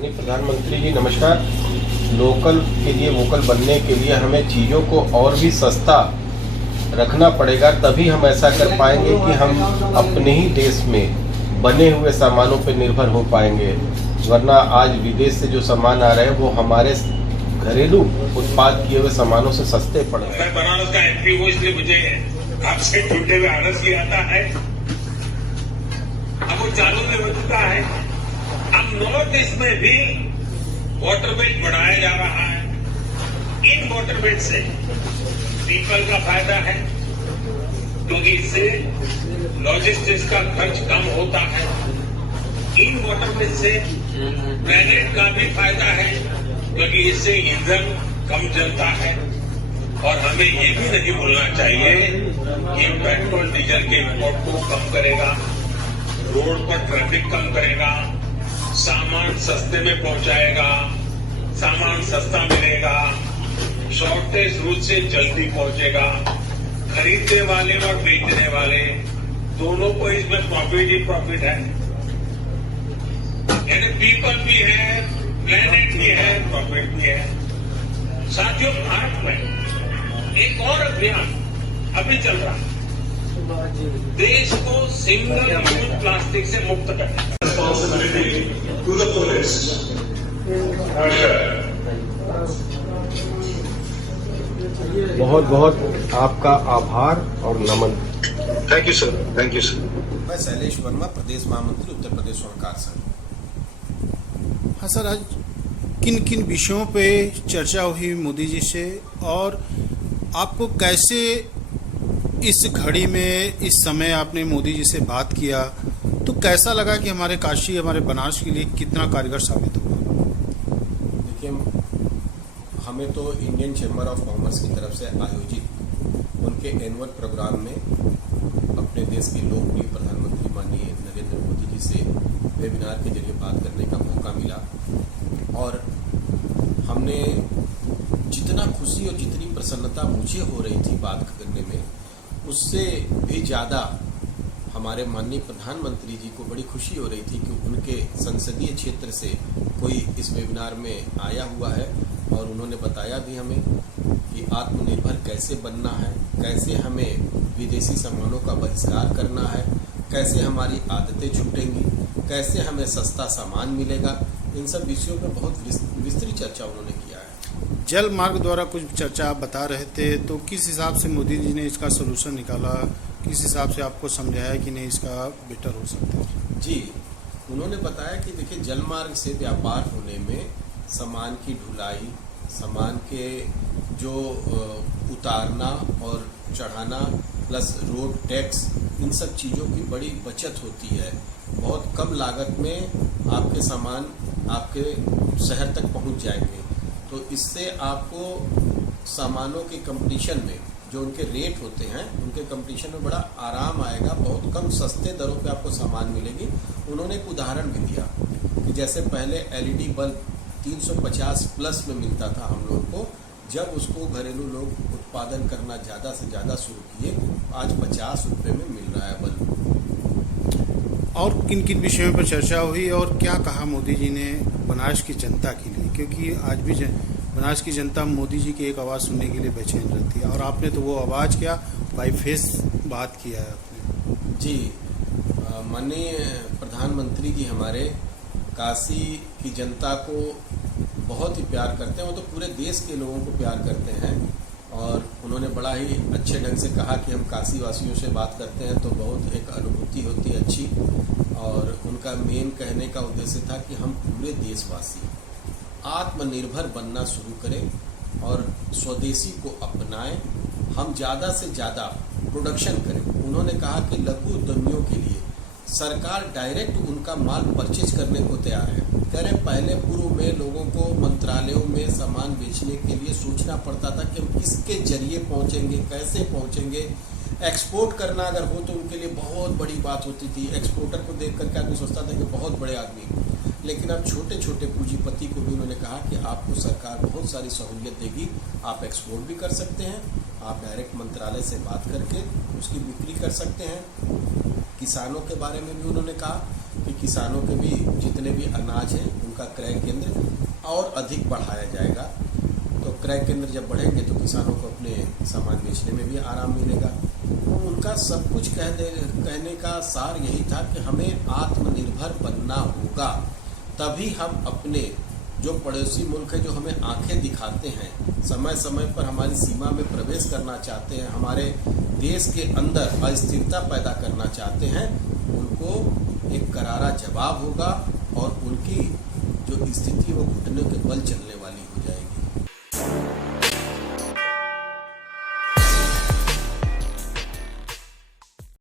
माननीय प्रधानमंत्री जी नमस्कार। लोकल के लिए वोकल बनने के लिए हमें चीज़ों को और भी सस्ता रखना पड़ेगा, तभी हम ऐसा कर पाएंगे कि हम अपने ही देश में बने हुए सामानों पर निर्भर हो पाएंगे। वरना आज विदेश से जो सामान आ रहे हैं वो हमारे घरेलू उत्पाद किए हुए सामानों से सस्ते पड़ रहे हैं। मैं बनारस का एमपी हूँ, इसलिए मुझे आपसे जुड़ने में आनंद भी आता है। अब वो चालू में हो चुका है। अब नॉर्थ ईस्ट में भी वाटर बेल्ट बढ़ाया जा रहा है। इन वाटर बेल्ट से पीपल का फायदा है, क्योंकि इससे लॉजिस्टिक्स का खर्च कम होता है। इन वाटर बेल्ट से प्लैनेट का भी फायदा है, क्योंकि इससे ईंधन कम जलता है। और हमें ये भी नहीं भूलना चाहिए कि पेट्रोल डीजल के इंपोर्ट को कम करेगा, रोड पर ट्रैफिक कम करेगा, सामान सस्ते में पहुंचाएगा, सामान सस्ता मिलेगा, शॉर्टेज रूट से जल्दी पहुंचेगा। खरीदने वाले और बेचने वाले दोनों को इसमें प्रॉफिट ही प्रॉफिट है। यानी पीपल भी है, प्लेनेट भी है, प्रॉफिट भी है। साथियों, भारत में एक और अभियान अभी चल रहा है, देश को सिंगल यूज प्लास्टिक से मुक्त करना। To the fullest. बहुत बहुत आपका आभार और नमन। Thank you, sir. Thank you, sir. मैं शैलेश वर्मा, प्रदेश महामंत्री उत्तर प्रदेश सरकार संघ। हाँ सर, आज किन किन विषयों पे चर्चा हुई मोदी जी से, और आपको कैसे इस घड़ी में इस समय आपने मोदी जी से बात किया, तो कैसा लगा कि हमारे काशी, हमारे बनारस के लिए कितना कारगर साबित हुआ? देखिए, हमें तो इंडियन चैम्बर ऑफ कॉमर्स की तरफ से आयोजित उनके एनुअल प्रोग्राम में अपने देश के लोकप्रिय प्रधानमंत्री माननीय नरेंद्र मोदी जी से वेबिनार के जरिए बात करने का मौका मिला। और हमने जितना खुशी और जितनी प्रसन्नता मुझे हो रही थी बात करने में, उससे भी ज़्यादा हमारे माननीय प्रधानमंत्री जी को बड़ी खुशी हो रही थी कि उनके संसदीय क्षेत्र से कोई इस वेबिनार में आया हुआ है। और उन्होंने बताया भी हमें कि आत्मनिर्भर कैसे बनना है, कैसे हमें विदेशी सामानों का बहिष्कार करना है, कैसे हमारी आदतें छूटेंगी, कैसे हमें सस्ता सामान मिलेगा। इन सब विषयों पर बहुत विस्तृत चर्चा उन्होंने किया है। जल मार्ग द्वारा कुछ चर्चा आप बता रहे थे, तो किस हिसाब से मोदी जी ने इसका सोल्यूशन निकाला, किस हिसाब से आपको समझाया कि नहीं इसका बेटर हो सकता है? जी, उन्होंने बताया कि देखिए, जल मार्ग से व्यापार होने में सामान की ढुलाई, सामान के जो उतारना और चढ़ाना, प्लस रोड टैक्स, इन सब चीज़ों की बड़ी बचत होती है। बहुत कम लागत में आपके सामान आपके शहर तक पहुंच जाएंगे। तो इससे आपको सामानों के कंपटीशन में जो उनके रेट होते हैं, उनके कंपटीशन में बड़ा आराम आएगा। बहुत कम सस्ते दरों पे आपको सामान मिलेगी। उन्होंने एक उदाहरण भी दिया कि जैसे पहले एलईडी बल्ब 350 प्लस में मिलता था हम लोग को, जब उसको घरेलू लोग उत्पादन करना ज़्यादा से ज़्यादा शुरू किए, आज 50 रुपये में मिल रहा है बल्ब। और किन किन विषयों पर चर्चा हुई, और क्या कहा मोदी जी ने बनारस की जनता के लिए, क्योंकि आज भी बनारस की जनता मोदी जी की एक आवाज़ सुनने के लिए बेचैन रहती है, और आपने तो वो आवाज़ क्या बाई फेस बात किया है आपने। जी, माननीय प्रधानमंत्री जी हमारे काशी की जनता को बहुत ही प्यार करते हैं। वो तो पूरे देश के लोगों को प्यार करते हैं। और उन्होंने बड़ा ही अच्छे ढंग से कहा कि हम काशी वासियों से बात करते हैं तो बहुत एक अनुभूति होती है अच्छी। और उनका मेन कहने का उद्देश्य था कि हम पूरे देशवासी आत्मनिर्भर बनना शुरू करें और स्वदेशी को अपनाएं। हम ज़्यादा से ज़्यादा प्रोडक्शन करें। उन्होंने कहा कि लघु उद्यमियों के लिए सरकार डायरेक्ट उनका माल परचेज करने को तैयार है। कह रहे पहले पूर्व में लोगों को मंत्रालयों में सामान बेचने के लिए सोचना पड़ता था कि हम किसके जरिए पहुंचेंगे, कैसे पहुंचेंगे। एक्सपोर्ट करना अगर हो तो उनके लिए बहुत बड़ी बात होती थी। एक्सपोर्टर को देख करके आदमी सोचता था कि बहुत बड़े आदमी। लेकिन अब छोटे छोटे पूंजीपति को भी उन्होंने कहा कि आपको सरकार बहुत सारी सहूलियत देगी, आप एक्सपोर्ट भी कर सकते हैं, आप डायरेक्ट मंत्रालय से बात करके उसकी बिक्री कर सकते हैं। किसानों के बारे में भी उन्होंने कहा कि किसानों के भी जितने भी अनाज हैं उनका क्रय केंद्र और अधिक बढ़ाया जाएगा। तो क्रय केंद्र जब बढ़ेंगे तो किसानों को अपने सामान बेचने में भी आराम मिलेगा। तो उनका सब कुछ कहने का सार यही था कि हमें आत्मनिर्भर बनना होगा, तभी हम अपने जो पड़ोसी मुल्क है जो हमें आंखें दिखाते हैं, समय समय पर हमारी सीमा में प्रवेश करना चाहते हैं, हमारे देश के अंदर अस्थिरता पैदा करना चाहते हैं, उनको एक करारा जवाब होगा और उनकी जो स्थिति वो घुटनों के बल चलने